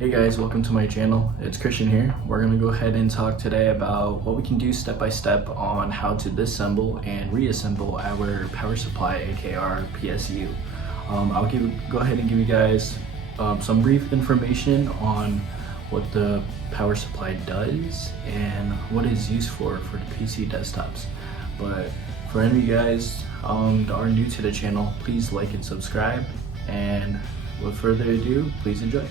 Hey guys, welcome to my channel. It's Christian here. We're going to go ahead and talk today about what we can do step by step on how to disassemble and reassemble our power supply, aka our PSU. I'll go ahead and give you guys some brief information on what the power supply does and what it's used for the PC desktops. But for any of you guys that are new to the channel, please like and subscribe, and without further ado, please enjoy.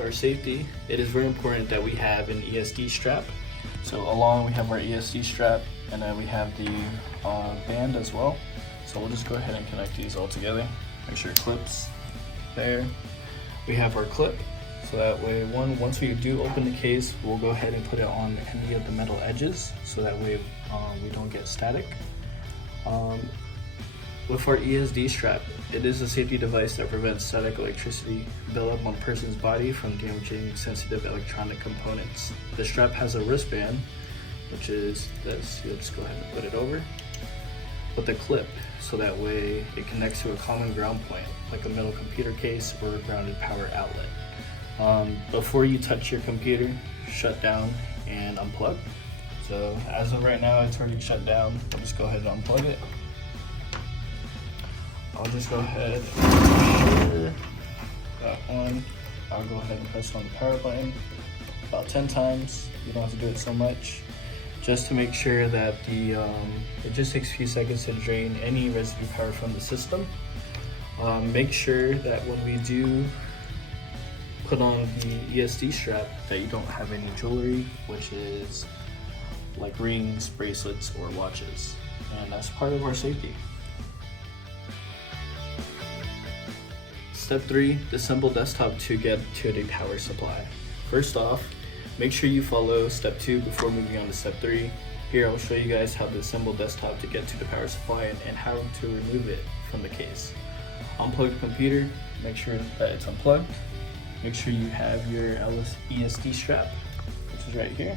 Our safety, it is very important that we have an ESD strap. So along we have our ESD strap, and then we have the band as well. So we'll just go ahead and connect these all together. Make sure it clips there. We have our clip, so that way once we do open the case, we'll go ahead and put it on any of the metal edges, so that way we don't get static. With our ESD strap, it is a safety device that prevents static electricity buildup on a person's body from damaging sensitive electronic components. The strap has a wristband, which is this. You'll just go ahead and put it over with a clip, so that way it connects to a common ground point, like a metal computer case or a grounded power outlet. Before you touch your computer, shut down and unplug. So as of right now, it's already shut down. I'll just go ahead and unplug it. I'll just go ahead and make sure that one. I'll go ahead and press on the power button about 10 times. You don't have to do it so much, just to make sure that it just takes a few seconds to drain any residue power from the system. Make sure that when we do put on the ESD strap, that you don't have any jewelry, which is like rings, bracelets, or watches, and that's part of our safety. Step 3, disassemble desktop to get to the power supply. First off, make sure you follow step 2 before moving on to step 3. Here I'll show you guys how to assemble desktop to get to the power supply and how to remove it from the case. Unplug the computer, make sure that it's unplugged. Make sure you have your ESD strap, which is right here.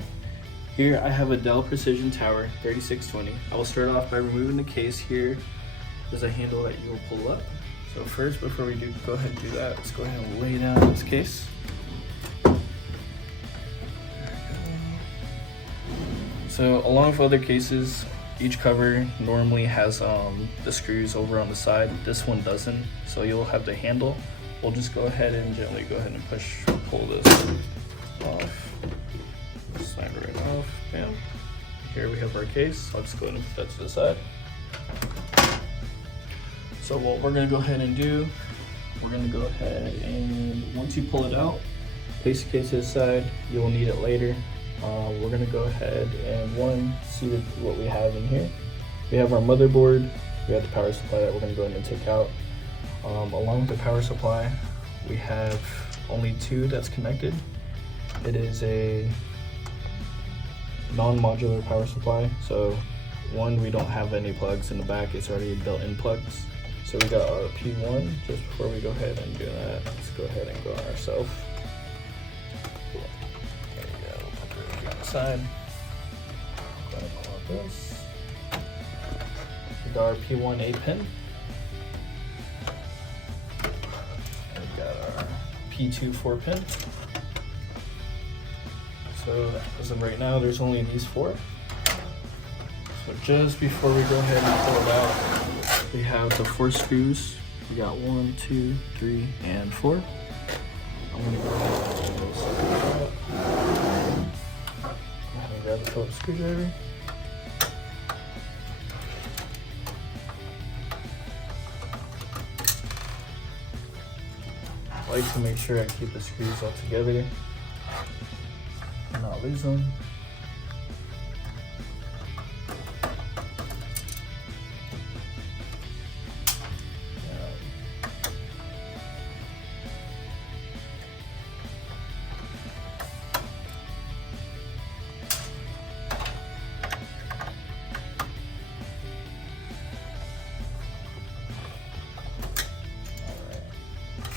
Here I have a Dell Precision Tower 3620. I will start off by removing the case. Here is a handle that you will pull up. So first, before we go ahead and do that, let's go ahead and lay down this case. There we go. So along with other cases, each cover normally has the screws over on the side. This one doesn't, so you'll have the handle. We'll just go ahead and gently go ahead and pull this off. Slide right off, bam. Here we have our case. I'll just go ahead and put that to the side. So what we're going to go ahead and do, we're going to go ahead and once you pull it out, place the case to the side. You will need it later. We're going to go ahead and see what we have in here. We have our motherboard, we have the power supply that we're going to go ahead and take out. Along with the power supply, we have only 2 that's connected. It is a non-modular power supply. So one, we don't have any plugs in the back, it's already built-in plugs. So we got our P1. Just before we go ahead and do that, let's go ahead and go on ourselves. There you go, put it on the side. Go ahead and pull out this. We got our P1 8-pin. And we got our P2 4-pin. So as of right now, there's only these 4. So just before we go ahead and pull it out, we have the 4 screws. We got 1, 2, 3, and 4. I'm gonna go ahead and grab the Phillips screwdriver. I like to make sure I keep the screws all together and not lose them.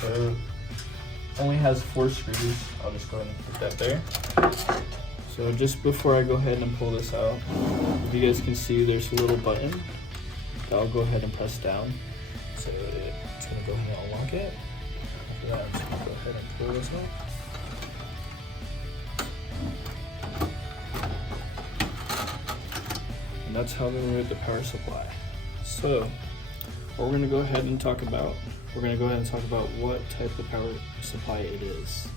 So only has 4 screws. I'll just go ahead and put that there. So just before I go ahead and pull this out, if you guys can see, there's a little button that I'll go ahead and press down. So it's gonna go ahead and unlock it. for that. So go ahead and pull this off. And that's how we remove the power supply. So what we're going to go ahead and talk about, what type of power supply it is.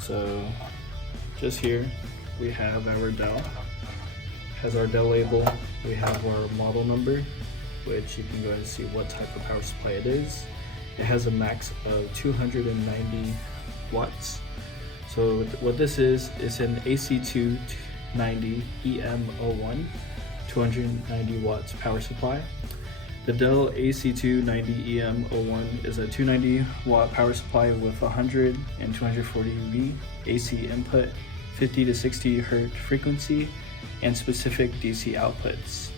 So just here we have our Dell. Has our Dell label. We have our model number, which you can go ahead and see what type of power supply it is. It has a max of 290 watts. So what this is an AC290 EM01 290 watts power supply. The Dell AC290 EM01 is a 290 watt power supply with 100 and 240 V AC input, 50 to 60 Hz frequency, and specific DC outputs.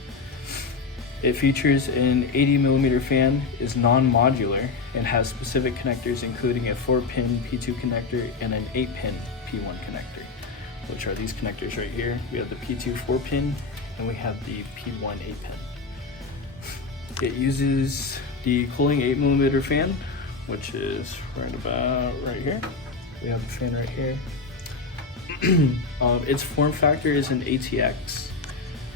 It features an 80mm fan, is non-modular, and has specific connectors including a 4-pin P2 connector and an 8-pin P1 connector, which are these connectors right here. We have the P2 4-pin and we have the P1 8-pin. It uses the cooling 8mm fan, which is right about right here. We have the fan right here. Its form factor is an ATX.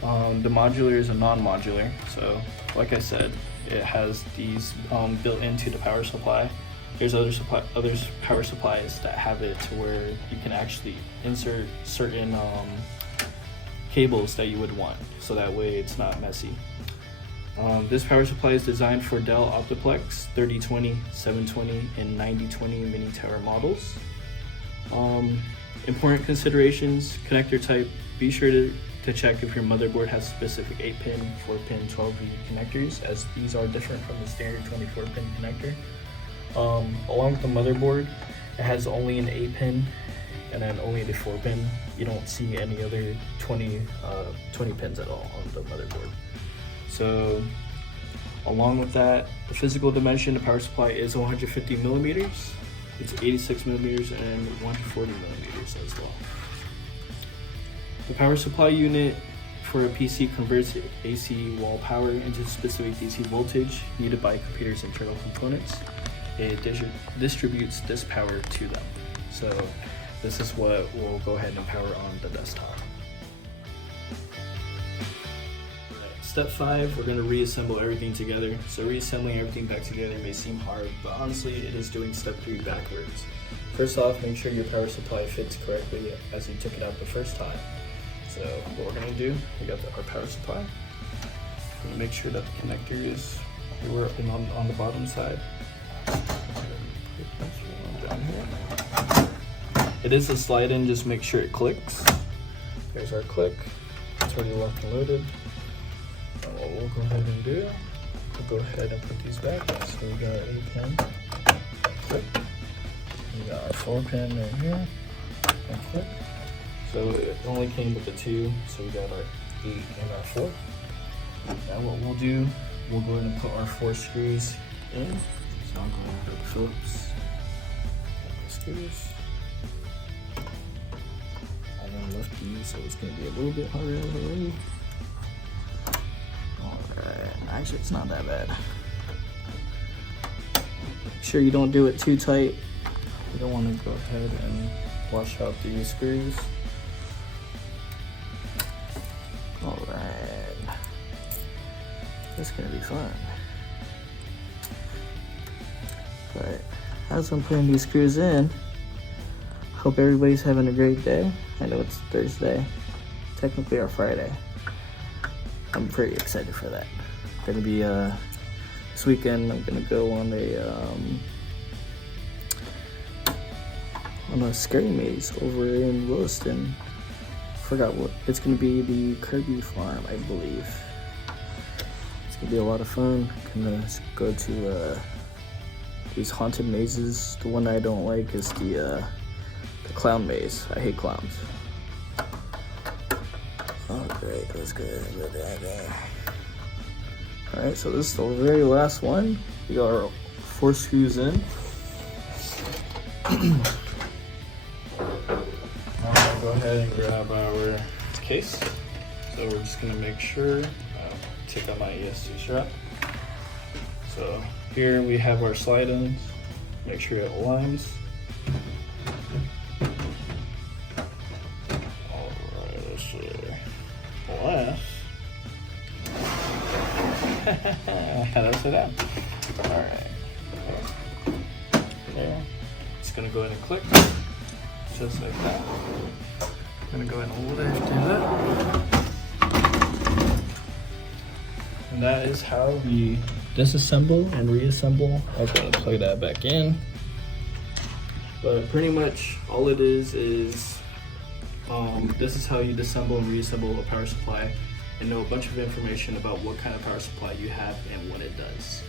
The modular is a non-modular, so like I said, it has these built into the power supply. There's other power supplies that have it to where you can actually insert certain cables that you would want, so that way it's not messy. This power supply is designed for Dell Optiplex 3020, 720, and 9020 mini tower models. Important considerations: connector type. Be sure to check if your motherboard has specific 8-pin, 4-pin, 12V connectors, as these are different from the standard 24-pin connector. Along with the motherboard, it has only an 8-pin and then only the 4-pin. You don't see any other 20 pins at all on the motherboard. So along with that, the physical dimension of the power supply is 150 millimeters. It's 86 millimeters and 140 millimeters as well. The power supply unit for a PC converts AC wall power into specific DC voltage needed by a computer's internal components. It distributes this power to them. So this is what will go ahead and power on the desktop. Step 5, we're going to reassemble everything together. So reassembling everything back together may seem hard, but honestly it is doing step 3 backwards. First off, make sure your power supply fits correctly as you took it out the first time. So what we're going to do, we got our power supply. We're going to make sure that the connector is on the bottom side. Down here. It is a slide in, just make sure it clicks. There's our click. It's already locked and loaded. And what we'll go ahead and do, we'll go ahead and put these back. So we got our 8-pin, click. We got our 4-pin right here, and click. So it only came with the 2, so we got our 8 and our 4. Now what we'll do, we'll go ahead and put our 4 screws in. So I'll go ahead and put the Phillips screws. And then lift these, so it's going to be a little bit harder as already. Alright, actually it's not that bad. Make sure you don't do it too tight. You don't want to go ahead and wash out these screws. Alright, this is gonna be fun. But as I'm putting these screws in, hope everybody's having a great day. I know it's Thursday, technically our Friday. I'm pretty excited for that. Gonna be this weekend. I'm gonna go on a scary maze over in Williston. Forgot what it's gonna be, the Kirby Farm, I believe. It's gonna be a lot of fun. Gonna go to these haunted mazes. The one I don't like is the clown maze. I hate clowns. Oh great, let's go ahead and put that there. Alright, so this is the very last one. We got our 4 screws in. Go ahead and grab our case. So we're just gonna make sure, take out my ESC strap. So here we have our slide-ins. Make sure it aligns. Alright, let's see. Last. That's it out. Alright. There. It's gonna go ahead and click. Just like that. I'm gonna go ahead and lift it up. And that is how we disassemble and reassemble. I'm gonna plug that back in. But pretty much all it is this is how you disassemble and reassemble a power supply and know a bunch of information about what kind of power supply you have and what it does.